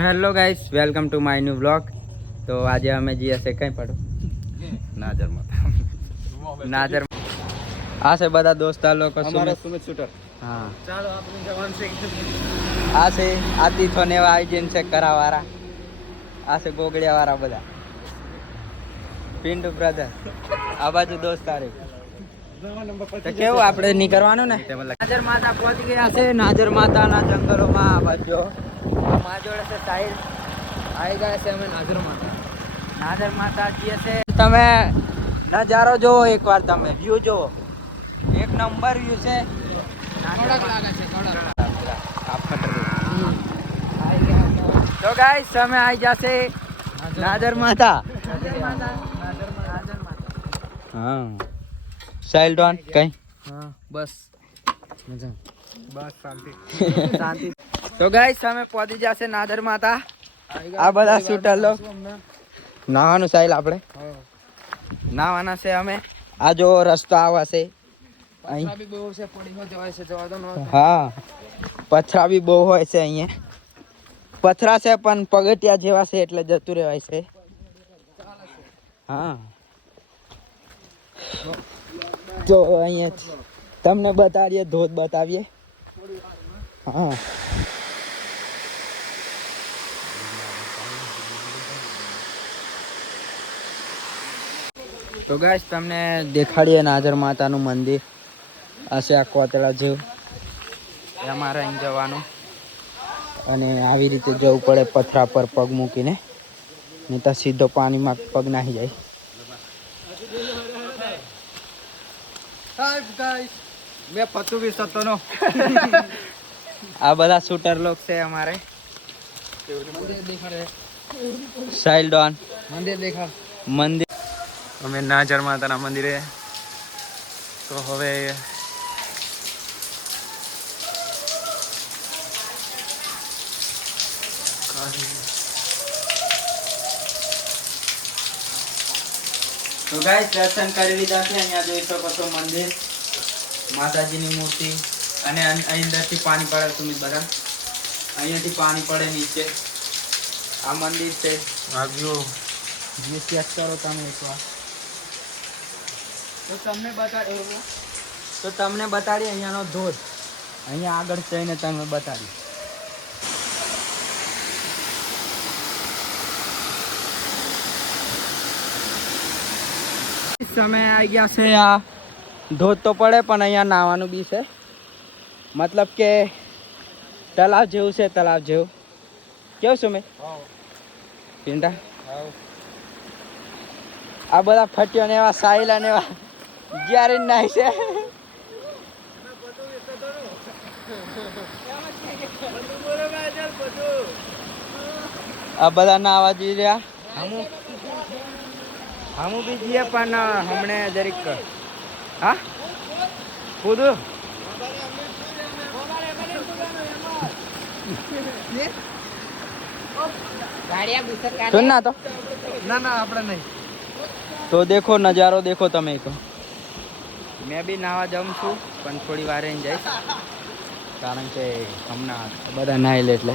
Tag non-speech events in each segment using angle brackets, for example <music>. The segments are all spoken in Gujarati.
Hello guys welcome to my new blog તો આજે અમે જઈએ છે કંઈ પડો નાજરમાં. નાજર આ છે બધા દોસ્તાર લોકો સુમિત. સુમિત શૂટર. હા. ચાલો આપણે જવાનું છે આ છે ને એવા આયોજન છે કરાવાળા આ છે ગોગડિયા વાળા બધા. પિન્ટુ બ્રધર. આ બાજુ દોસ્તાર તો કેવું આપણે નીકળવાનું ને? નાજર માતા પહોંચી ગયા છે. નાજર માતાના જંગલોમાં આ બાજુ. મા જોડે છે સાહિલ. આવી ગયા છે અમે નાદર માતા. નાદર માતા જે છે. તમે નજારો જોવો એકવાર તમે. વ્યૂ જોવો. એક નંબર વ્યૂ છે. તો ગાઈસ તમે આવી જશે નાદર માતા. હા. સાહિલ ડોન કઈ? બસ. મજા. બસ શાંતિ. <laughs> શાંતિ. તો ગાઈસ અમે પહોંચી જશે નાદર માતા. આ બધા શૂટર લો. નાવાનું સાહેલ આપણે. નાવાના છે અમે. આ જો રસ્તો આવા છે. હા. પથરા બી બહુ હોય છે અહીંયા. પથરા છે પણ પગથિયા જેવા છે એટલે જતું રહેવાય છે. હા. તો અહીંયા તમને બતાવીએ ધોધ બતાવીએ. હા. તો ગાઈસ તમને દેખાડીએ નાજર માતાનું મંદિર. આ આ કોતળા જેવું અમારે અહીં જવાનું. અને આવી રીતે જવું પડે પથરા પર પગ મૂકીને. નહીં તો સીધો પાણીમાં પગ નાહી જાય. આ બધા શૂટર લોક છે અમારે. સાઇલ ડોન મંદિર દેખાડ. મંદિર અમે નાજર માતાના મંદિરે. તો હવે તો દર્શન કરી લીધા છે. અહીંયા જોઈ શકો છો મંદિર માતાજીની મૂર્તિ અને અન- અંદરથી પાણી પડે તમે બધા. અહીંયાથી પાણી પડે નીચે. આ મંદિર છે. આવ્યો જે ચેક કરો તમે એકવાર તો તમને બતાડી તો તમને બતાડી અહીંયાનો ધોધ. અહીંયા આગળ જઈને તમને બતાડી સમય આવી ગયા છે આ. ધોધ તો પડે પણ અહીંયા નાવાનું બી છે. મતલબ કે તલાવ જેવું છે તલાવ જેવું. કેવું સુમે પિંડા આ બધા ફટ્યો ને એવા સાહિલા ને એવા જ્યારે નાય છે. આ બધા નાવા જઈ રહ્યા. હમું. હમું બી જઈએ પણ હમણે જરીક હા? કૂદું ના તો. ના ના આપણે નહીં. તો દેખો નજારો દેખો તમે તો. મેં બી નાવા જાઉં છું, પણ થોડી વાર જઈશ. કારણ કે હમણાં બધા નાહી લે એટલે.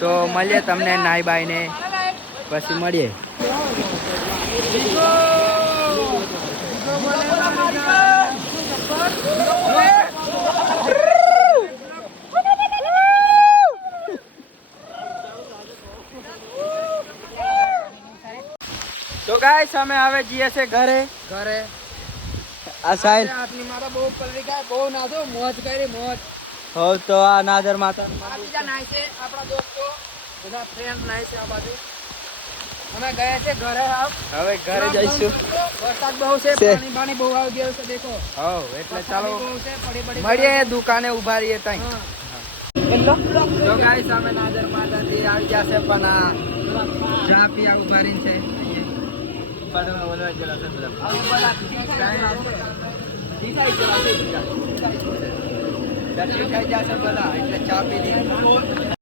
તો મળીએ તમને નાઈ બાઈને. પછી મળીએ. તો ગાઈસ અમે હવે જઈએ છે ઘરે. ઘરે. આ સાહેબ આપની માતા બહુ પલરી ગાય બહુ નાધો મોજ કરી મોજ. હો તો આ નાદર માતા આ બીજા નાય છે આપણા દોસ્તો. બધા ફ્રેન્ડ નાય છે આ બાજુ. અમે ગયા છે ઘરે આવ હવે ઘરે જઈશું. વરસાદ બહુ છે છે. પાણી પાણી બહુ આવી ગયું છે દેખો. હો એટલે ચાલો છે મળીએ દુકાને ઊભા રહીએ ત્યાં. તો ગાઈસ અમે નાદર માતાથી આવી જશે પણ આ ચા પીવા ઊભા રહી છે. બધા એટલે ચા પી